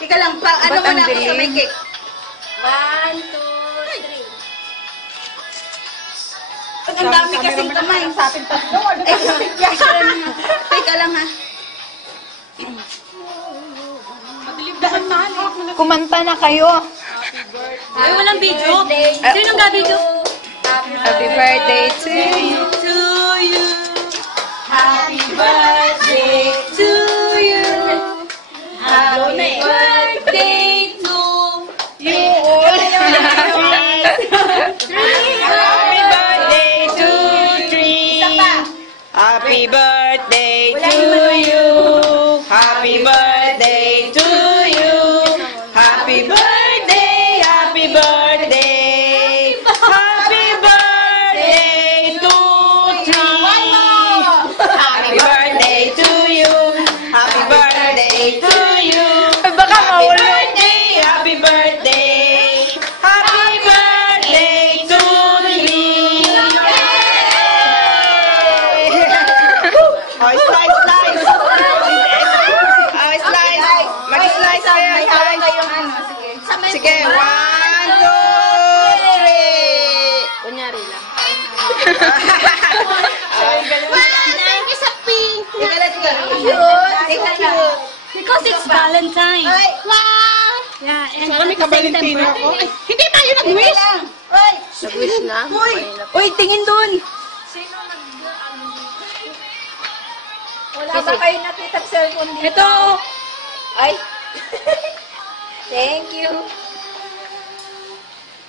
Tika lang, ano mo na ako sa may cake? 1, 2, 3. Ang dami kasing kamay. Sapin pa doon. Teka lang ha. Dahan na. Kumanta na kayo. Ay, walang video. Sino nga video? Happy birthday to you. To you. Happy birthday to you. Happy birthday to you. Happy birthday to three. Happy birthday to you. Happy birthday to you. Happy birthday, happy birthday. Happy birthday to three. Happy birthday to you. Happy birthday to you. Happy birthday, happy birthday. Happy birthday to me. Oh, slice, slice. Oh, slice. Mag-slice kayo, slice. Sige, 1, 2, 3. Kunyari lang. Because it's Valentine. Yeah, and Kami ka-Valentino ako. Ay, hindi tayo nag-wish. Nag-wish na? Uy, tingin dun. Wala ba kayo nakitang cellphone dito? Ito. Ay. Thank you.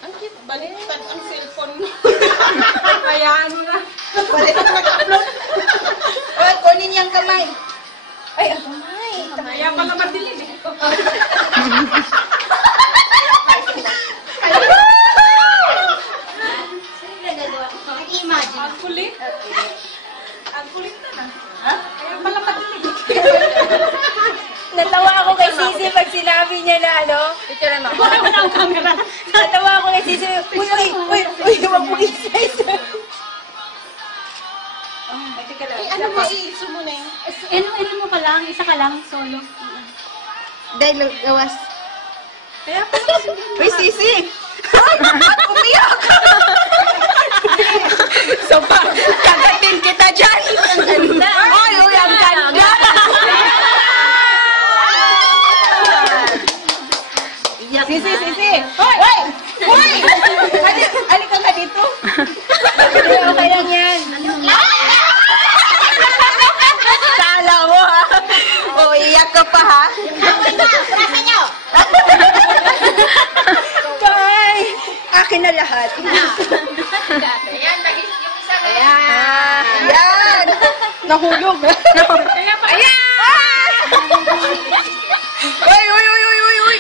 Ang cute, baliktad ang cellphone mo. Hayaan mo na. Baliktad nag-upload. Uy, kunin yung kamay. Ay, ang kamay. Kaya pala madilim. Nag-imagine. Ang kulit. Ang kulit na. Kaya pala madilim. Natawa ako kay Sisi pag sinabi niya na ano. Picture mo. Wala ang camera. Natawa ako kay Sisi. Uy, wag mo i-size. Ano mo, iiso mo na yun? Ano mo pa lang, isa ka lang, solo. Dahil gawas. Kaya pala Uy, Sisi! Ay, umiyak! So, kagatin kita dyan! Ang ganda! Ay, uy, ang ganda! Sisi, Sisi. Hoy! Hoy! Halika ka dito. Okay lang yan. Sala mo, ha? O, iyak ka pa, ha? Bye! Akin na lahat. Ayan. Yan! Nahulog. Ayan! Uy, uy, uy, uy, uy, uy!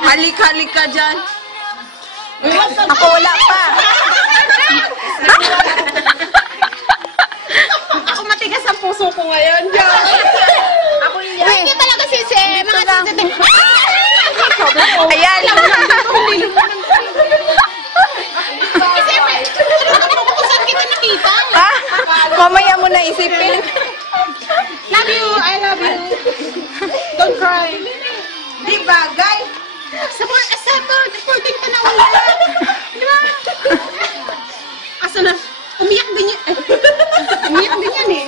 Halik-halik ka dyan. Ako wala pa. ako matigas ang puso ko ngayon. Ako yan. Hindi talaga sisi. Mga sisi. Ayan. Saan kita nakita? Ha? Mamaya mo na isipin. Love you. I love you. Don't cry. Di bagay. Sa recording ka na wala. Di ba? Asa na? Umiyak din yan. Umiyak din yan eh.